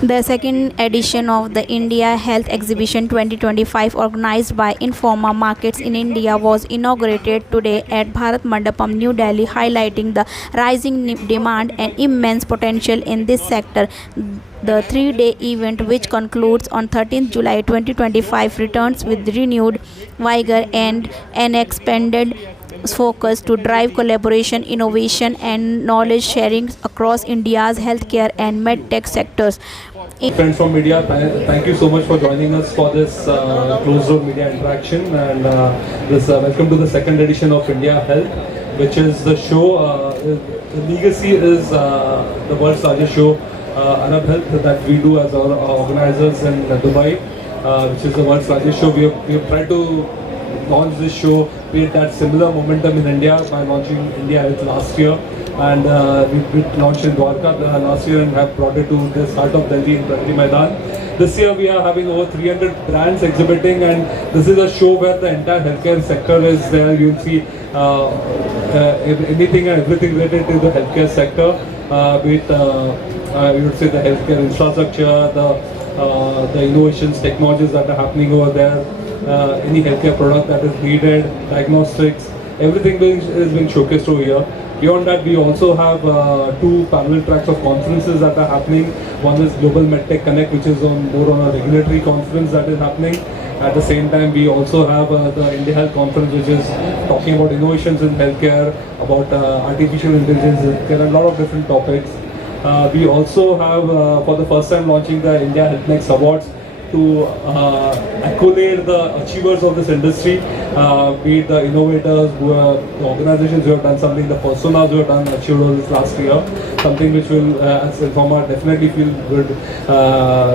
The second edition of the India Health Exhibition 2025, organized by Informa Markets in India, was inaugurated today at Bharat Mandapam, New Delhi, highlighting the rising demand and immense potential in this sector. The three-day event, which concludes on 13th July 2025, returns with renewed vigor and an expanded focus to drive collaboration, innovation, and knowledge sharing across India's healthcare and medtech sectors. Friends from media, thank you so much for joining us for this closed door media interaction, and this welcome to the second edition of India Health, which is the show. The legacy is the world's largest show, Arab Health, that we do as our organizers in Dubai, which is the world's largest show. We have tried to launch this show, create that similar momentum in India by launching India Health last year, and we launched in Dwarka last year and have brought it to this heart of Delhi in Pragati Maidan. This year we are having over 300 brands exhibiting, and this is a show where the entire healthcare sector is there. You'll see anything and everything related to the healthcare sector, with you would say the healthcare infrastructure, the innovations, technologies that are happening over there, any healthcare product that is needed, diagnostics, everything is being showcased over here. Beyond that, we also have two parallel tracks of conferences that are happening. One is Global MedTech Connect, which is more on a regulatory conference that is happening. At the same time, we also have the India Health Conference, which is talking about innovations in healthcare, about artificial intelligence, healthcare, and a lot of different topics. We also have, for the first time, launching the India Health Next Awards to accolade the achievers of this industry, be it the innovators, the organizations who have done something, the personas who have done achieved over this last year, something which will, as Informa, definitely feel good.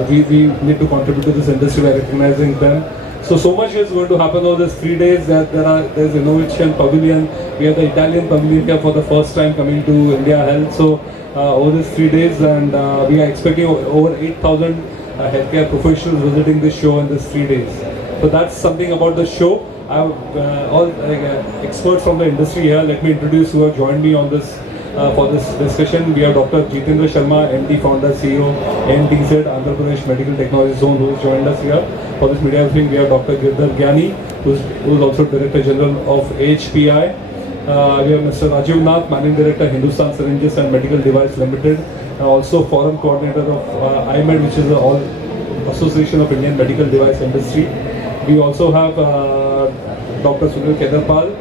We need to contribute to this industry by recognizing them. So much is going to happen over these 3 days. There's Innovation Pavilion. We have the Italian Pavilion here for the first time coming to India Health. So over these 3 days, and we are expecting over 8,000 healthcare professionals visiting this show in these 3 days. So that's something about the show. I have all experts from the industry here. Let me introduce who have joined me on this for this discussion. We have Dr. Jitendra Sharma, MD, Founder, CEO, NTZ, Andhra Pradesh Medical Technology Zone, who has joined us here. For this media briefing, we have Dr. Girdhar Gyani, who is also Director General of HPI. We have Mr. Rajiv Nath, Managing Director, Hindustan Syringes and Medical Device Limited, and also Forum Coordinator of IMED, which is the All Association of Indian Medical Device Industry. We also have Dr. Sunil Kedarpal,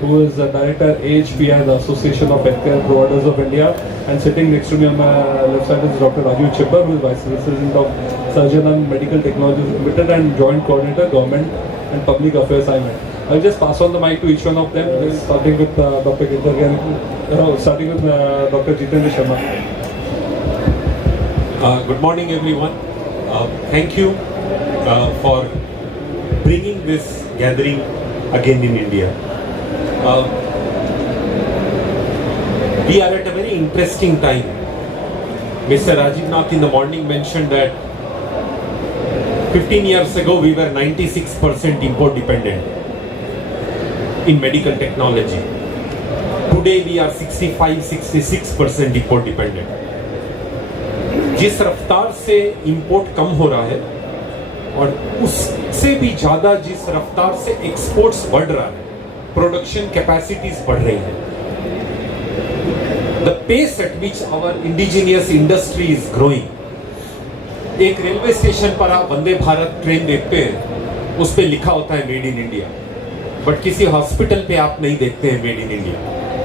who is the Director AHPI, the Association of Healthcare Providers of India, and sitting next to me on my left side is Dr. Rajiv Chibbar, who is Vice President of Surgeon and Medical Technologies Limited and Joint Coordinator, Government and Public Affairs, IMED. I'll just pass on the mic to each one of them, starting with Dr. Girdhar Gyani, starting with Dr. Jitendra Sharma. Good morning, everyone. Thank you for bringing this gathering again in India. We are at a very interesting time. Mr. Rajiv Nath in the morning mentioned that 15 years ago we were 96% import dependent in medical technology. Today we are 65-66% import dependent. जिस रफ्तार से import कम हो रहा है और उससे भी ज्यादा जिस रफ्तार से एक्सपोर्ट्स बढ़ रहा है, प्रोडक्शन कैपेसिटीज बढ़ रही है. The pace at which our indigenous industry is growing. एक रेलवे स्टेशन पर आप वंदे भारत ट्रेन देखते हैं, उस पे लिखा होता है मेड इन इंडिया, बट किसी हॉस्पिटल पे आप नहीं देखते हैं मेड इन इंडिया,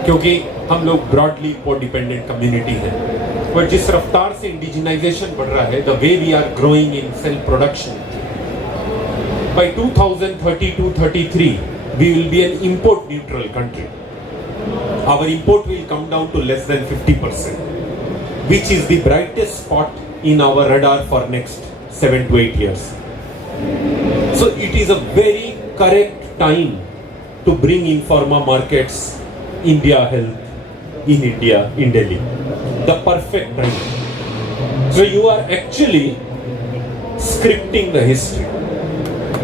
क्योंकि हम लोग ब्रॉडली इंपोर्ट डिपेंडेंट कम्युनिटी हैं. बट जिस रफ्तार से इंडिजिनाइजेशन बढ़ रहा है, the way we are growing in self production, by 2032-33 we will be an import neutral country. Our import will come down to less than 50%, which is the brightest spot in our radar for next 7 to 8 years. So it is a very correct time to bring Informa Markets India Health in India, in Delhi. The perfect time. So you are actually scripting the history.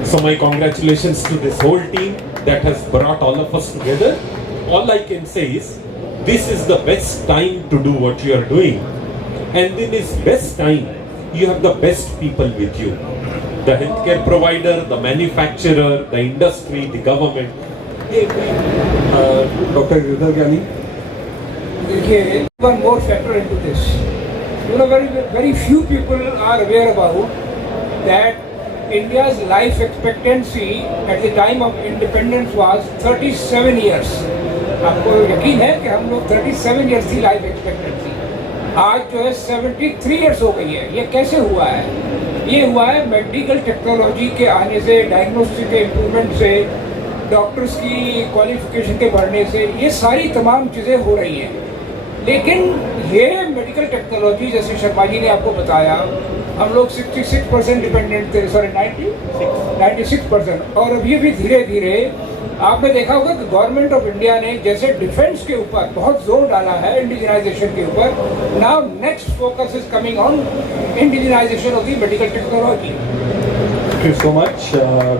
So my congratulations to this whole team that has brought all of us together. All I can say is this is the best time to do what you are doing, and in this best time you have the best people with you. The healthcare provider, the manufacturer, the industry, the government. Dr. Girdhar Gyani. देखिए, one more factor into this. You know, very few people are aware about that India's life expectancy at the time of independence was 37 years. आपको यकीन है कि हम लोग 37 years थी life expectancy, आज जो है 73 years हो गई है। ये कैसे हुआ है? ये हुआ है मेडिकल टेक्नोलॉजी के आने से, डायग्नोस्टिक के इम्प्रूवमेंट से, डॉक्टर्स की क्वालिफिकेशन के बढ़ने से, ये सारी तमाम चीज़ें हो रही हैं। लेकिन ये मेडिकल टेक्नोलॉजी, जैसे शर्मा जी ने आपको बताया, हम लोग 66% डिपेंडेंट थे, सॉरी 96%। और अभी भी धीरे धीरे आपने देखा होगा कि गवर्नमेंट ऑफ इंडिया ने जैसे डिफेंस के ऊपर बहुत जोर डाला है, इंडिजिनाइजेशन के ऊपर, now next focus is coming on indigenisation of the medical technology. Thank you so much,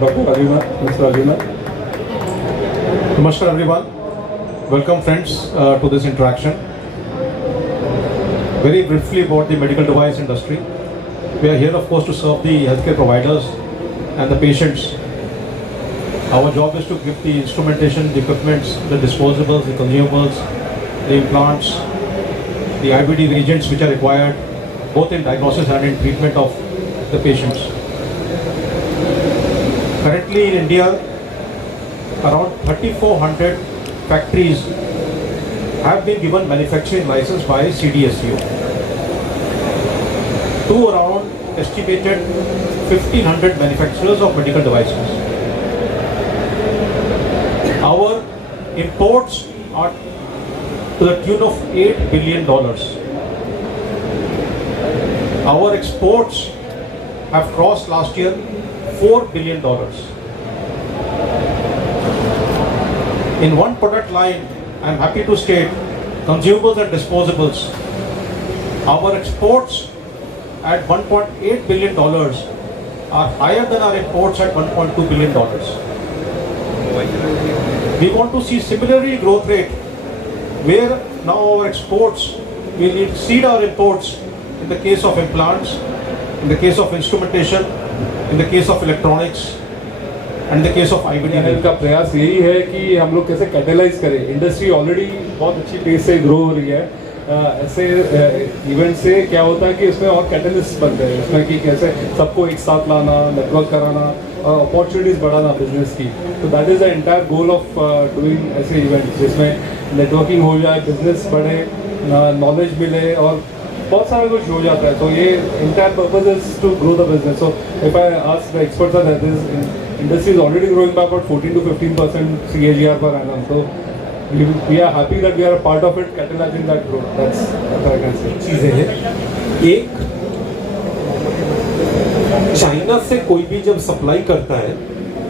Dr. Rajuna, Mr. Rajuna. Namaskar everyone. Welcome friends to this interaction. Very briefly about the medical device industry. We are here of course to serve the healthcare providers and the patients. Our job is to give the instrumentation, the equipments, the disposables, the consumables, the implants, the IBD reagents which are required both in diagnosis and in treatment of the patients. Currently in India, around 3,400 factories have been given manufacturing license by CDSCO to around estimated 1,500 manufacturers of medical devices. Our imports are to the tune of $8 billion. Our exports have crossed last year $4 billion. In one product line, I am happy to state, consumables and disposables, our exports at $1.8 billion are higher than our imports at $1.2 billion. We want to see similarly growth rate where now our exports will exceed our imports in the case of implants, in the case of instrumentation, in the case of electronics, and in the case of IBD. इनका प्रयास यही है कि हम लोग कैसे catalyse करें। Industry already बहुत अच्छी पेस से ग्रो हो रही है। ऐसे इवेंट से क्या होता है कि इसमें और कैटलिस्ट बनते हैं, इसमें कि कैसे सबको एक साथ लाना, नेटवर्क कराना और अपॉर्चुनिटीज़ बढ़ाना बिजनेस की। तो that is the entire goal of doing ऐसे इवेंट्स जिसमें नेटवर्किंग हो जाए, बिजनेस बढ़े, नॉलेज मिले और बहुत सारा कुछ हो जाता है। तो ये entire purpose is to grow the business. So if I ask the experts are that is industry is already growing by about 14 to 15% CAGR per annum. So we are happy that we are a part of it, catalyzing that growth. That's what I can say. चीजें हैं। एक, China से कोई भी जब supply करता है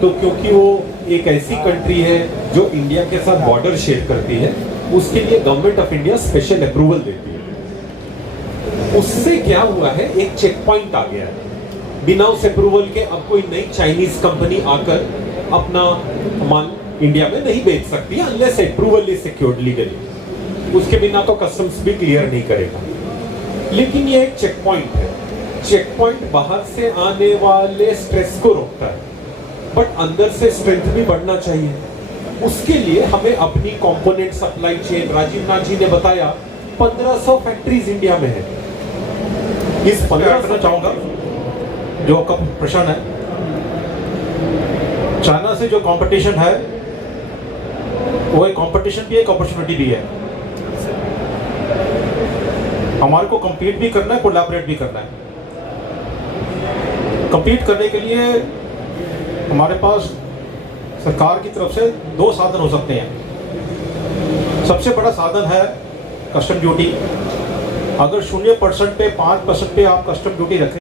तो क्योंकि वो एक ऐसी कंट्री है जो इंडिया के साथ बॉर्डर शेयर करती है, उसके लिए government of India special approval देती है। उससे क्या हुआ है, एक चेक पॉइंट आ गया है। बिना उस अप्रूवल के अब कोई नई चाइनीज कंपनी आकर अपना माल इंडिया में नहीं बेच सकती है unless approval is secured legally. उसके बिना तो कस्टम्स भी क्लियर नहीं करेगा। लेकिन ये एक चेक पॉइंट है। चेक पॉइंट बाहर से आने वाले स्ट्रेस को रोकता है, बट अंदर से स्ट्रेंथ भी बढ़ना चाहिए। उसके लिए हमें अपनी component supply chain, Rajiv Nath ji ने बताया 1500 फैक्ट्रीज इंडिया में है। इस 1500 करना चाहूंगा जो आपका प्रश्न है, चाइना से जो कंपटीशन है वो एक कंपटीशन भी है, एक अपॉर्चुनिटी भी है। हमारे को compete भी करना है, कोलैबोरेट भी करना है। compete करने के लिए हमारे पास सरकार की तरफ से 2 साधन हो सकते हैं। सबसे बड़ा साधन है कस्टम ड्यूटी। अगर 0% पे 5% पे आप कस्टम ड्यूटी रखें